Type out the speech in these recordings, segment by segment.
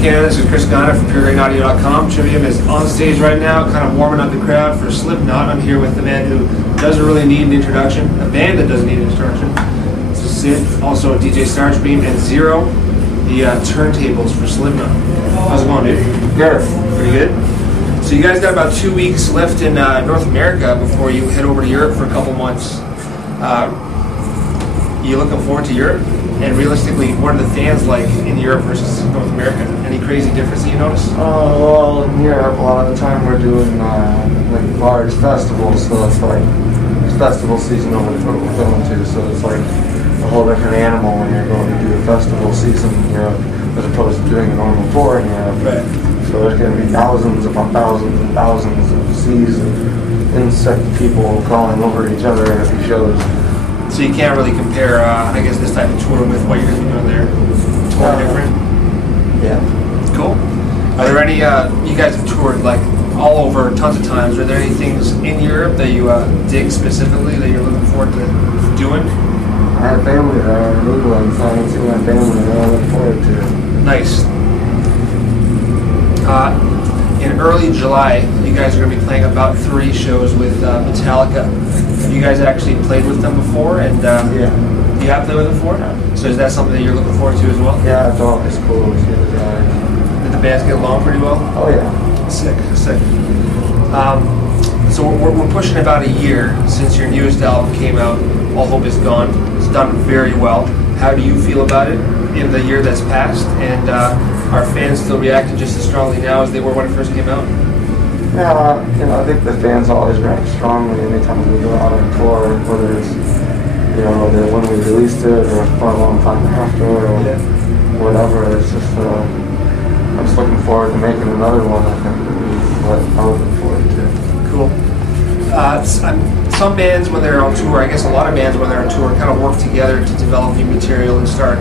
Canada. This is Chris Ghana from PureGrainAudio.com. Trivium is on stage right now, kind of warming up the crowd for Slipknot. I'm here with the man who doesn't really need an introduction, a band that doesn't need an introduction. This is Sid, also DJ Starchbeam, and Zero, the turntables for Slipknot. How's it going, dude? Good. Pretty good? So you guys got about 2 weeks left in North America before you head over to Europe for a couple months. You looking forward to Europe? And realistically, what are the fans like in Europe versus North America? Any crazy difference that you notice? Well, in Europe, a lot of the time we're doing like large festivals, so it's like it's festival season over the we're going to, so it's like a whole different animal when you're going to do a festival season in Europe as opposed to doing a normal tour in Europe. Right. So there's going to be thousands upon thousands and thousands of seas of insect people crawling over each other at the shows. So you can't really compare, I guess, this type of tour with what you're going to be doing there. Totally different. Yeah. Cool. Are there any? You guys have toured like all over tons of times. Are there any things in Europe that you dig specifically that you're looking forward to doing? I have family there in England, so I can see my family that I look forward to. Nice. In early July, you guys are going to be playing about 3 shows with Metallica. You guys actually played with them before, and yeah. You have played with them before? Yeah. So is that something that you're looking forward to as well? Yeah, it's always cool to see the guys. Did the bands get along pretty well? Oh yeah. Sick. So we're pushing about a year since your newest album came out, All Hope Is Gone. It's done very well. How do you feel about it in the year that's passed? And are fans still reacting just as strongly now as they were when it first came out? Yeah, I think the fans always react strongly anytime we go out on tour, whether it's, when we released it or for a long time after or whatever. It's just, I'm just looking forward to making another one. I think what I'm looking forward to. Cool. Some bands when they're on tour, I guess a lot of bands when they're on tour kind of work together to develop new material and start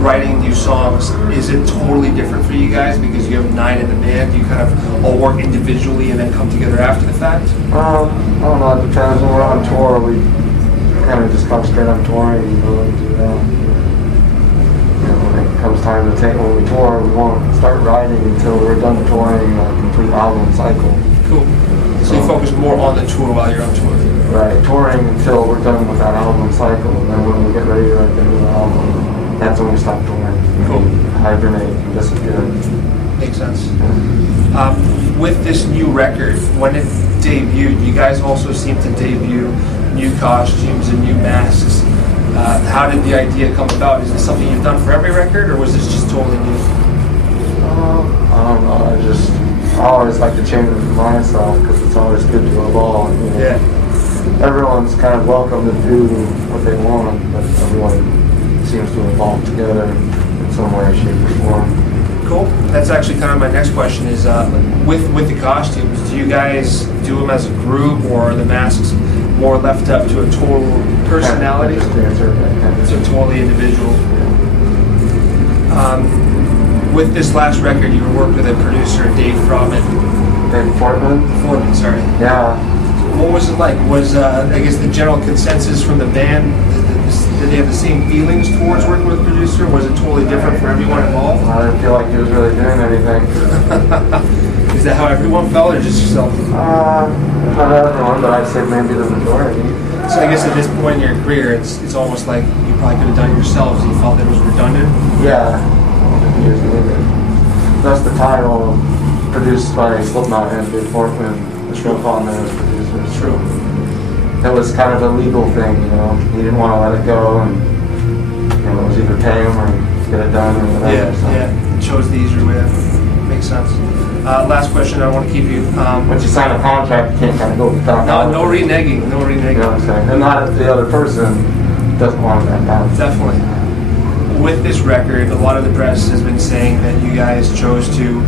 writing new songs. Is it totally different for you guys because you have 9 in the band? Do you kind of all work individually and then come together after the fact? I don't know, it depends. When we're on tour, we kind of just concentrate on touring, and do that. When it comes time to take, when we tour, we won't start writing until we're done touring a complete album cycle. Cool. So you focus more on the tour while you're on tour? Right, touring until we're done with that album cycle, and then when we get ready to write the new album, that's when we stop touring. Cool. Hibernate and disappear. Makes sense. With this new record, when it debuted, you guys also seem to debut new costumes and new masks. How did the idea come about? Is this something you've done for every record, or was this just totally new? I don't know. I always like to change it for myself because it's always good to evolve. Yeah. Everyone's kind of welcome to do what they want, but everyone seems to evolve together in some way, shape, or form. Cool. That's actually kind of my next question is, with the costumes, do you guys do them as a group, or are the masks more left up to a total personality? So totally individual. With this last record, you worked with a producer, Dave Portman. Sorry. Yeah. What was it like? Was, I guess, the general consensus from the band, did they have the same feelings towards working with a producer? Was it totally different for everyone involved? I didn't feel like he was really doing anything. Is that how everyone felt, or just yourself? Not everyone, but I'd say maybe the majority. So I guess at this point in your career, it's almost like you probably could have done it yourselves. You felt it was redundant? Yeah. That's the title, produced by Slipknot and Dave Portman. The show on there as producer. It's true. It was kind of a legal thing, He didn't want to let it go, and it was either pay him or get it done or whatever. Yeah. Chose the easier way. Makes sense. Last question. I want to keep you. Once you sign a contract, you can't kind of go without. No reneging. No reneging. You know what I'm saying? And not if the other person doesn't want that down. Definitely. With this record, a lot of the press has been saying that you guys chose to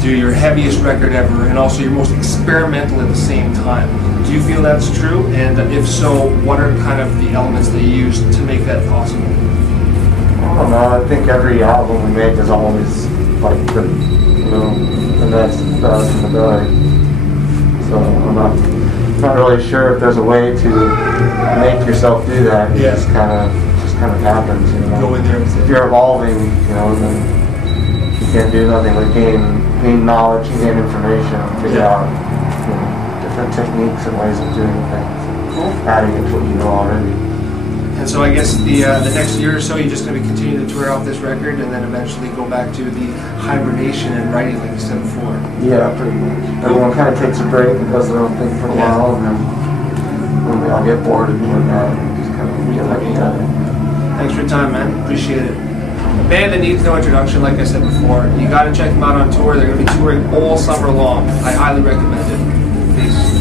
do your heaviest record ever and also your most experimental at the same time. Do you feel that's true? And if so, what are kind of the elements that you used to make that possible? I don't know. I think every album we make is always like the next best and the best. So I'm not really sure if there's a way to make yourself do that. It just kind of happens, Go in there with it. If you're evolving, then you can't do nothing but gain knowledge, gain information, figure out different techniques and ways of doing things. Cool. Adding into what you know already. And so I guess the next year or so, you're just going to be continuing to tour off this record, and then eventually go back to the hibernation and writing, like you said before. Yeah, pretty much. Everyone kind of takes a break and does their own thing for a while, and then when we all get bored of doing that, we just kind of get back together. Thanks for your time, man. Appreciate it. A band that needs no introduction, like I said before. You got to check them out on tour. They're going to be touring all summer long. I highly recommend it. Peace.